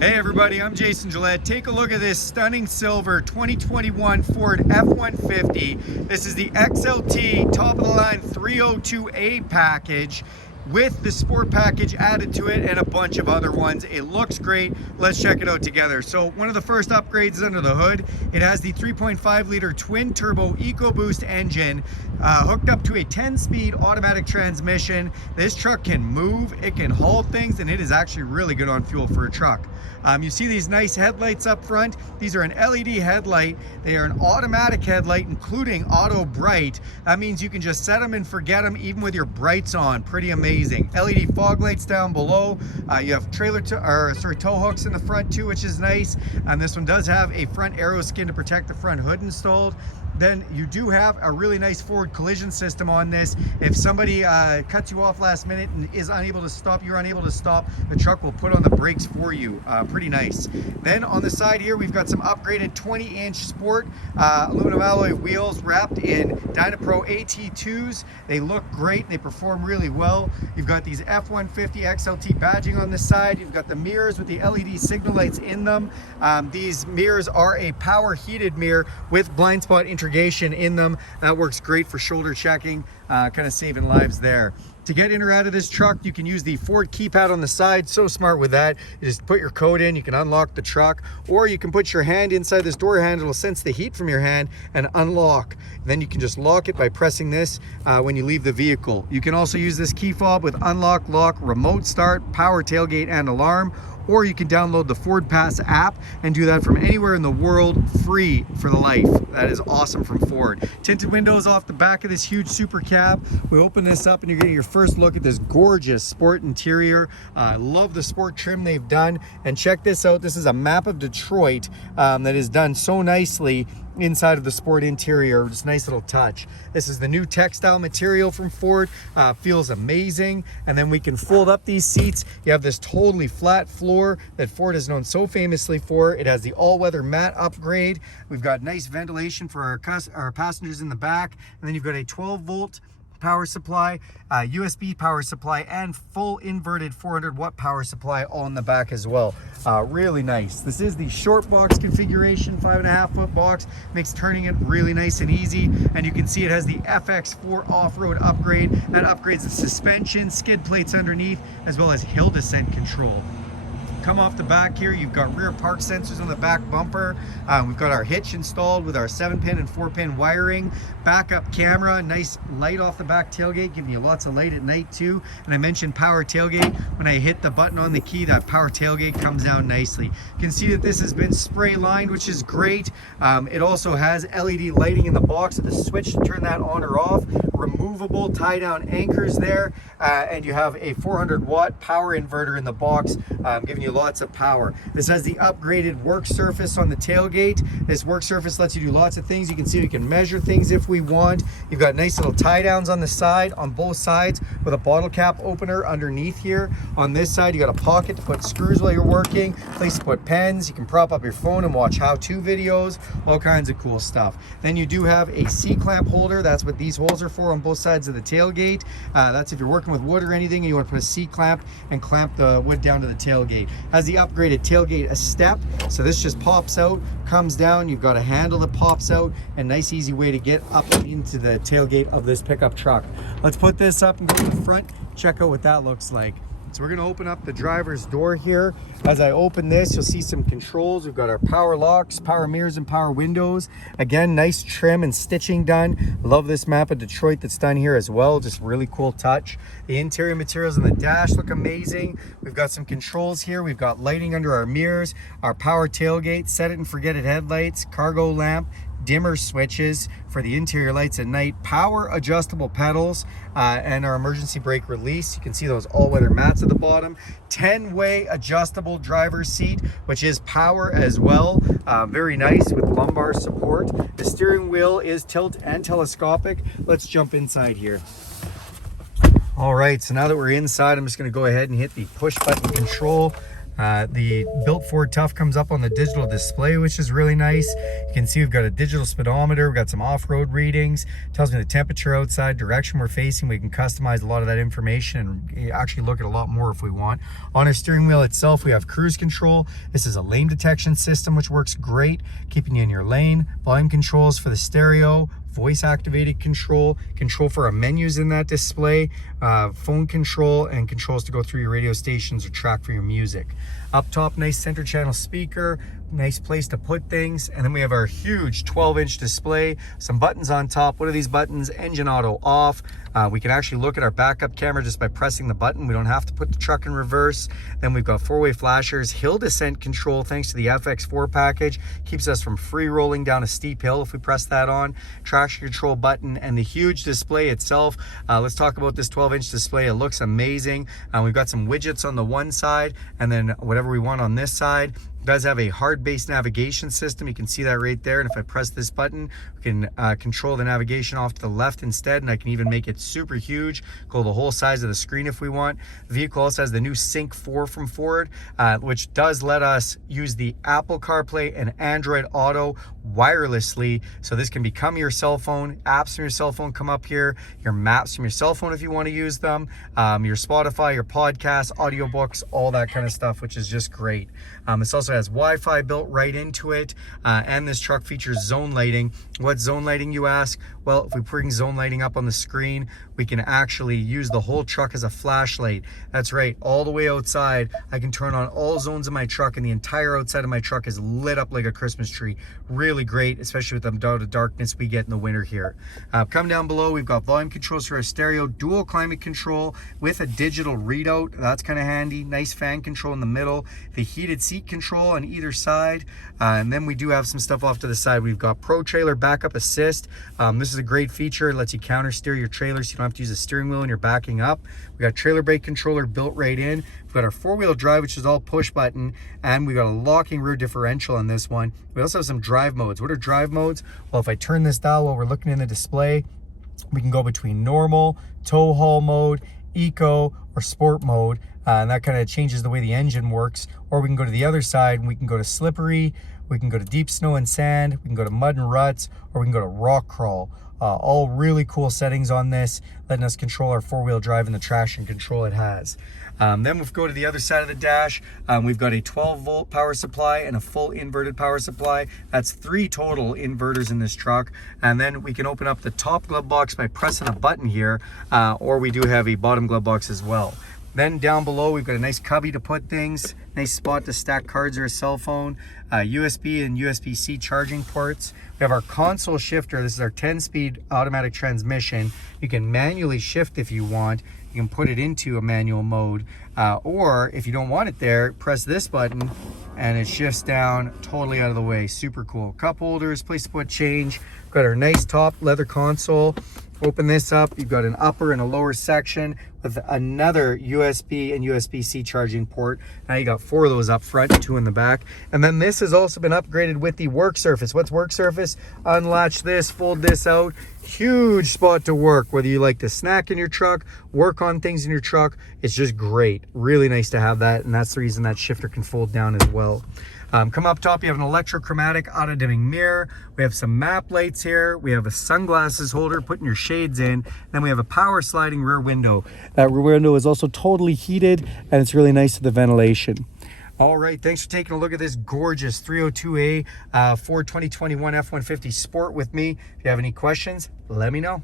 Hey everybody, I'm Jason Gillette. Take a look at this stunning silver 2021 Ford F-150. This is the XLT top of the line 302A package with the sport package added to it and a bunch of other ones. It looks great. Let's check it out together. So one of the first upgrades is under the hood. It has the 3.5 liter twin turbo Ecoboost engine hooked up to a 10-speed automatic transmission. This truck can move, it can haul things, and it is actually really good on fuel for a truck. You see these nice headlights up front. These are an LED headlight. They are an automatic headlight, including auto bright. That means you can just set them and forget them, even with your brights on. Pretty amazing. LED fog lights down below. You have tow hooks in the front too, which is nice. And this one does have a front aero skin to protect the front hood installed. Then you do have a really nice forward collision system on this. If somebody cuts you off last minute and is unable to stop, you're unable to stop, the truck will put on the brakes for you. Pretty nice. Then on the side here, we've got some upgraded 20-inch sport aluminum alloy wheels wrapped in Dynapro AT2s. They look great. They perform really well. You've got these F-150 XLT badging on the side. You've got the mirrors with the LED signal lights in them. These mirrors are a power heated mirror with blind spot integration in them. That works great for shoulder checking, kind of saving lives there. To get in or out of this truck, you can use the Ford keypad on the side. So smart with that. You just put your code in, you can unlock the truck, or you can put your hand inside this door handle. It'll sense the heat from your hand and unlock. Then you can just lock it by pressing this when you leave the vehicle. You can also use this key fob with unlock, lock, remote start, power tailgate, and alarm. Or you can download the Ford Pass app and do that from anywhere in the world, free for the life. That is awesome from Ford. Tinted windows off the back of this huge super cab. We open this up and you're getting your first look at this gorgeous sport interior. I love the sport trim they've done. And check this out. This is a map of Detroit that is done so nicely inside of the sport interior. Just nice little touch. This is the new textile material from Ford. Feels amazing. And then we can fold up these seats. You have this totally flat floor that Ford is known so famously for. It has the all-weather mat upgrade. We've got nice ventilation for our passengers in the back. And then you've got a 12-volt power supply, USB power supply, and full inverted 400-watt power supply on the back as well. Really nice. This is the short box configuration, 5.5-foot box. Makes turning it really nice and easy. And you can see it has the FX4 off-road upgrade. That upgrades the suspension, skid plates underneath, as well as hill descent control. Come off the back here, you've got rear park sensors on the back bumper. We've got our hitch installed with our 7-pin and 4-pin wiring. Backup camera, nice light off the back tailgate, giving you lots of light at night too. And I mentioned power tailgate. When I hit the button on the key, that power tailgate comes down nicely. You can see that this has been spray lined, which is great. It also has LED lighting in the box with a switch to turn that on or off. Removable tie-down anchors there, and you have a 400-watt power inverter in the box, giving you lots of power. This has the upgraded work surface on the tailgate. This work surface lets you do lots of things. You can see we can measure things if we want. You've got nice little tie-downs on the side, on both sides, with a bottle cap opener underneath here. On this side, you got a pocket to put screws while you're working, place to put pens. You can prop up your phone and watch how-to videos, all kinds of cool stuff. Then you do have a C-clamp holder. That's what these holes are for on both sides of the tailgate. That's if you're working with wood or anything and you want to put a C-clamp and clamp the wood down to the tailgate. Has the upgraded tailgate a step, so this just pops out, comes down. You've got a handle that pops out, and nice easy way to get up into the tailgate of this pickup truck. Let's put this up and go to the front, check out what that looks like. So we're going to open up the driver's door here. As I open this, you'll see some controls. We've got our power locks, power mirrors, and power windows. Again, nice trim and stitching done. Love this map of Detroit that's done here as well. Just really cool touch. The interior materials on the dash look amazing. We've got some controls here. We've got lighting under our mirrors, our power tailgate, set it and forget it headlights, cargo lamp, dimmer switches for the interior lights at night, power adjustable pedals, and our emergency brake release. You can see those all-weather mats at the bottom. 10-way adjustable driver's seat, which is power as well. Very nice with lumbar support. The steering wheel is tilt and telescopic. Let's jump inside here. All right, so now that we're inside, I'm just going to go ahead and hit the push button control. The Built Ford Tough comes up on the digital display, which is really nice. You can see we've got a digital speedometer, we've got some off-road readings, tells me the temperature outside, direction we're facing. We can customize a lot of that information and actually look at a lot more if we want. On our steering wheel itself, we have cruise control. This is a lane detection system, which works great, keeping you in your lane. Volume controls for the stereo, voice activated control for our menus in that display, phone control, and controls to go through your radio stations or track for your music. Up top, nice center channel speaker, nice place to put things. And then we have our huge 12-inch display, some buttons on top. What are these buttons? Engine auto off. We can actually look at our backup camera just by pressing the button. We don't have to put the truck in reverse. Then we've got four-way flashers, hill descent control thanks to the FX4 package. Keeps us from free rolling down a steep hill if we press that on. Traction control button and the huge display itself. Let's talk about this 12-inch display. It looks amazing. We've got some widgets on the one side and then whatever we want on this side. It does have a hard-based navigation system. You can see that right there. And if I press this button, we can control the navigation off to the left instead. And I can even make it super huge, go the whole size of the screen if we want. The vehicle also has the new Sync 4 from Ford, which does let us use the Apple CarPlay and Android Auto wirelessly. So this can become your cell phone. Apps from your cell phone come up here. Your maps from your cell phone if you want to use them. Your Spotify, your podcasts, audiobooks, all that kind of stuff, which is just great. This also has Wi-Fi built right into it, and this truck features zone lighting. What's zone lighting, you ask? Well, if we bring zone lighting up on the screen, we can actually use the whole truck as a flashlight. That's right, all the way outside, I can turn on all zones of my truck, and the entire outside of my truck is lit up like a Christmas tree. Really great, especially with the amount of darkness we get in the winter here. Come down below, we've got volume controls for our stereo, dual climate control with a digital readout. That's kind of handy. Nice fan control in the middle, the heated seat control on either side, and then we do have some stuff off to the side. We've got Pro Trailer Backup Assist. This is a great feature. It lets you counter steer your trailer so you don't have to use a steering wheel when you're backing up. We got trailer brake controller built right in. We've got our four-wheel drive, which is all push button, and we got a locking rear differential on this one. We also have some drive modes. What are drive modes? Well, if I turn this dial while we're looking in the display, we can go between normal, tow haul mode, eco, or sport mode, and that kind of changes the way the engine works. Or we can go to the other side and we can go to slippery, we can go to deep snow and sand, we can go to mud and ruts, or we can go to rock crawl. All really cool settings on this, letting us control our four-wheel drive and the traction control it has. Then we'll go to the other side of the dash. We've got a 12-volt power supply and a full inverted power supply. That's 3 total inverters in this truck. And then we can open up the top glove box by pressing a button here, or we do have a bottom glove box as well. Then down below, we've got a nice cubby to put things, nice spot to stack cards or a cell phone, USB and USB-C charging ports. We have our console shifter. This is our 10-speed automatic transmission. You can manually shift if you want. You can put it into a manual mode, or if you don't want it there, press this button and it shifts down totally out of the way. Super cool. Cup holders, place to put change. We've got our nice top leather console. Open this up, you've got an upper and a lower section with another USB and USB-C charging port. Now you got 4 of those up front and 2 in the back. And then this has also been upgraded with the work surface. What's work surface? Unlatch this, fold this out. Huge spot to work, whether you like to snack in your truck, work on things in your truck. It's just great. Really nice to have that, and that's the reason that shifter can fold down as well. Come up top, you have an electrochromatic auto-dimming mirror. We have some map lights here. We have a sunglasses holder, putting your shades in. Then we have a power sliding rear window. That rear window is also totally heated, and it's really nice to the ventilation. All right, thanks for taking a look at this gorgeous 302A Ford 2021 F-150 Sport with me. If you have any questions, let me know.